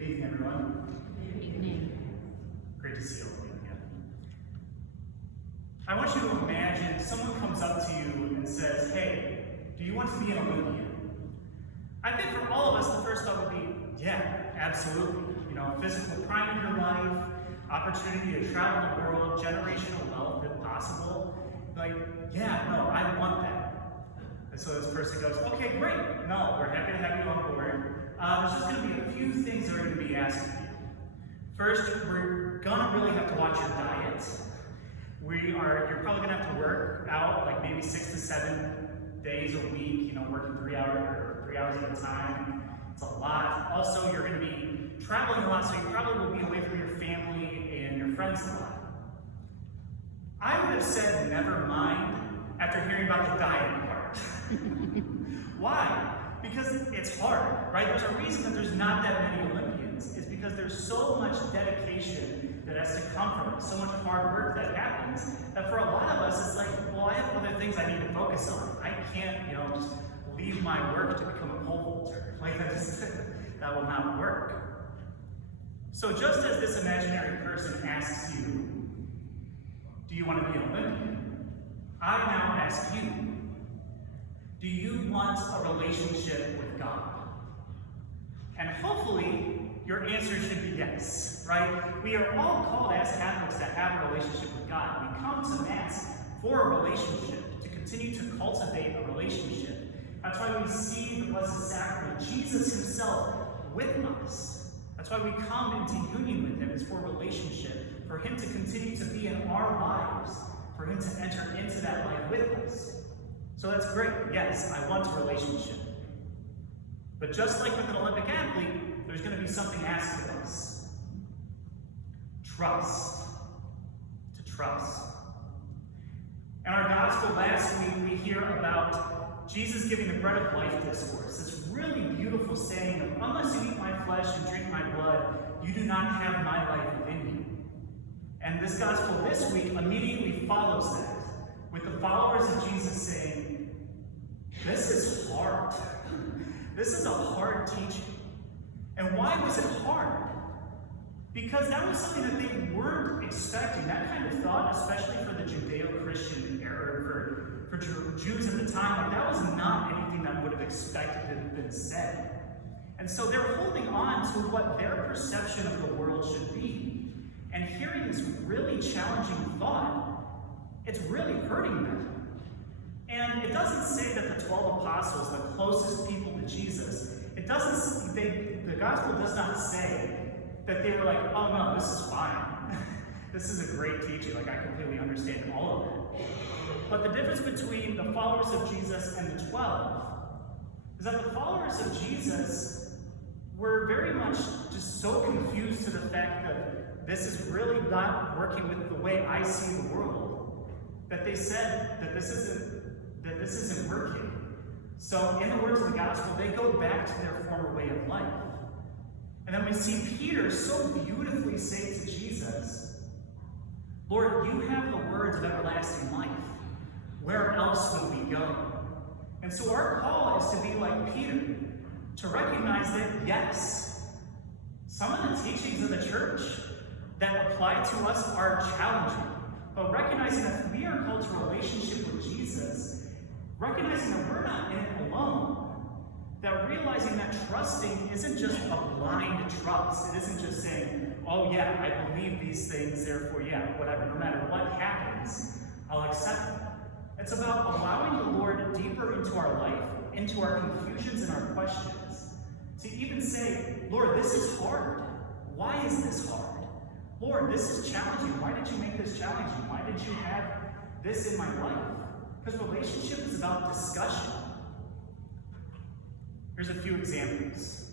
Good evening, everyone. Good evening. Great to see all of you again. I want you to imagine someone comes up to you and says, hey, do you want to be an Olympian? I think for all of us, the first thought would be, yeah, absolutely. You know, physical prime of your life, opportunity to travel the world, generational wealth if possible. Like, yeah, no, I want that. And so this person goes, okay, great. No, we're happy to have you on board. There's just going to be a few things that are going to be asked of you. First, we're going to really have to watch your diet. You're probably going to have to work out like maybe 6 to 7 days a week, you know, working 3 hours at a time. It's a lot. Also, you're going to be traveling a lot, so you probably will be away from your family and your friends a lot. I would have said never mind after hearing about the diet part. Why? Because it's hard, right? There's a reason that there's not that many Olympians. It's because there's so much dedication that has to come from it, so much hard work that happens, that for a lot of us, it's like, well, I have other things I need to focus on. I can't, you know, just leave my work to become a pole vaulter. Like, that will not work. So just as this imaginary person asks you, do you want to be an Olympian? I now ask you, do you want a relationship with God? And hopefully, your answer should be yes, right? We are all called as Catholics to have a relationship with God. We come to Mass for a relationship, to continue to cultivate a relationship. That's why we see the Blessed Sacrament, Jesus himself with us. That's why we come into union with him, is for a relationship, for him to continue to be in our lives, for him to enter into that life with us. So that's great. Yes, I want a relationship. But just like with an Olympic athlete, there's going to be something asked of us. Trust. To trust. In our gospel last week, we hear about Jesus giving the bread of life discourse. This really beautiful saying of, unless you eat my flesh and drink my blood, you do not have my life within you. And this gospel this week immediately follows that, with the followers of Jesus saying, this is hard. This is a hard teaching. And why was it hard? Because that was something that they weren't expecting. That kind of thought, especially for the Judeo-Christian era, for Jews at the time, like that was not anything that would have expected to have been said. And so they're holding on to what their perception of the world should be. And hearing this really challenging thought, it's really hurting them. And it doesn't say that the 12 apostles, the closest people to Jesus, the gospel does not say that they were like, oh no, this is fine. This is a great teaching, like I completely understand all of it. But the difference between the followers of Jesus and the 12 is that the followers of Jesus were very much just so confused to the fact that this is really not working with the way I see the world, that they said that this isn't working. So in the words of the gospel, they go back to their former way of life. And then we see Peter so beautifully say to Jesus, Lord, you have the words of everlasting life. Where else would we go? And so our call is to be like Peter, to recognize that, yes, some of the teachings of the church that apply to us are challenging. But recognizing that we are called to a relationship with Jesus, recognizing that we're not in it alone, that realizing that trusting isn't just a blind trust. It isn't just saying, oh yeah, I believe these things, therefore yeah, whatever, no matter what happens, I'll accept it. It's about allowing the Lord deeper into our life, into our confusions and our questions, to even say, Lord, this is hard. Why is this hard? Lord, this is challenging. Why did you make this challenging? Why did you have this in my life? Because relationship is about discussion. Here's a few examples.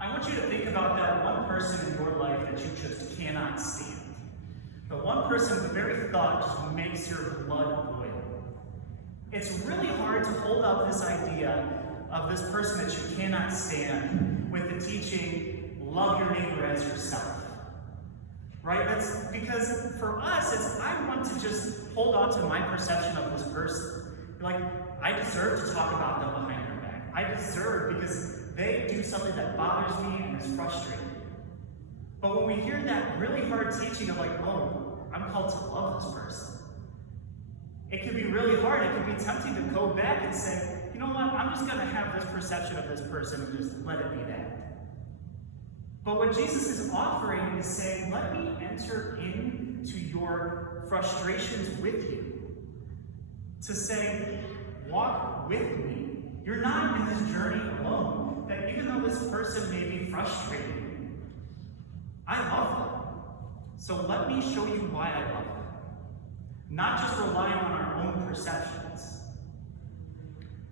I want you to think about that one person in your life that you just cannot stand. The one person, the very thought just makes your blood boil. It's really hard to hold up this idea of this person that you cannot stand with the teaching, love your neighbor as yourself. Right? That's because for us, it's I want to just hold on to my perception of this person. Like, I deserve to talk about them behind their back. I deserve because they do something something that bothers me and is frustrating. But when we hear that really hard teaching of like, oh, I'm called to love this person, it can be really hard. It can be tempting to go back and say, you know what, I'm just going to have this perception of this person and just let it be that. But what Jesus is offering is saying, let me enter into your frustrations with you. To say, walk with me. You're not in this journey alone. That even though this person may be frustrating, I love them. So let me show you why I love them. Not just relying on our own perceptions.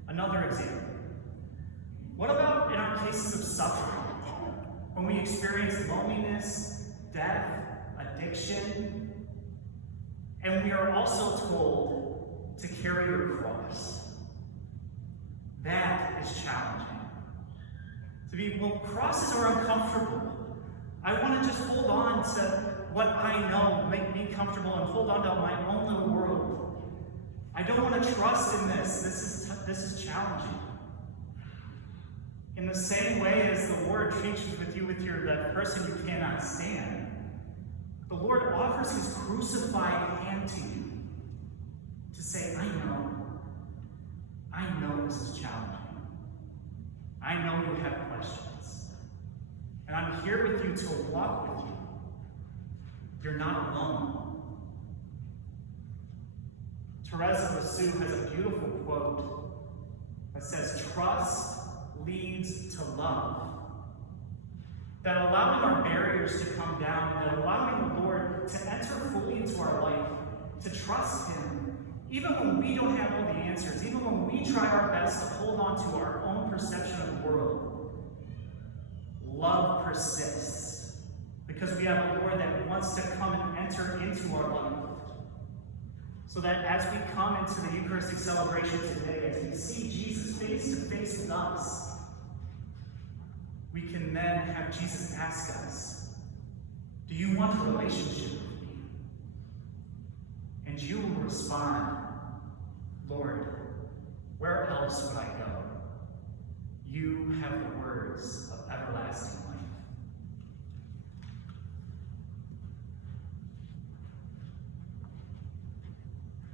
Another example. What about in our cases of suffering? When we experience loneliness, death, addiction, and we are also told to carry your cross. That is challenging. Well, crosses are uncomfortable. I want to just hold on to what I know make me comfortable and hold on to my own little world. I don't want to trust in this. This is challenging. In the same way as the Lord treats with you with that person you cannot stand, the Lord offers his crucified hand to you to say, I know this is challenging. I know you have questions. And I'm here with you to walk with you. You're not alone. Teresa Rousseau has a beautiful quote that says, trust leads to love. That allowing our barriers to come down, that allowing the Lord to enter fully into our life, to trust him, even when we don't have all the answers, even when we try our best to hold on to our own perception of the world, love persists. Because we have a Lord that wants to come and enter into our life. So that as we come into the Eucharistic celebration today, as we see Jesus face to face with us, we can then have Jesus ask us, do you want a relationship with me? And you will respond, Lord, where else would I go? You have the words of everlasting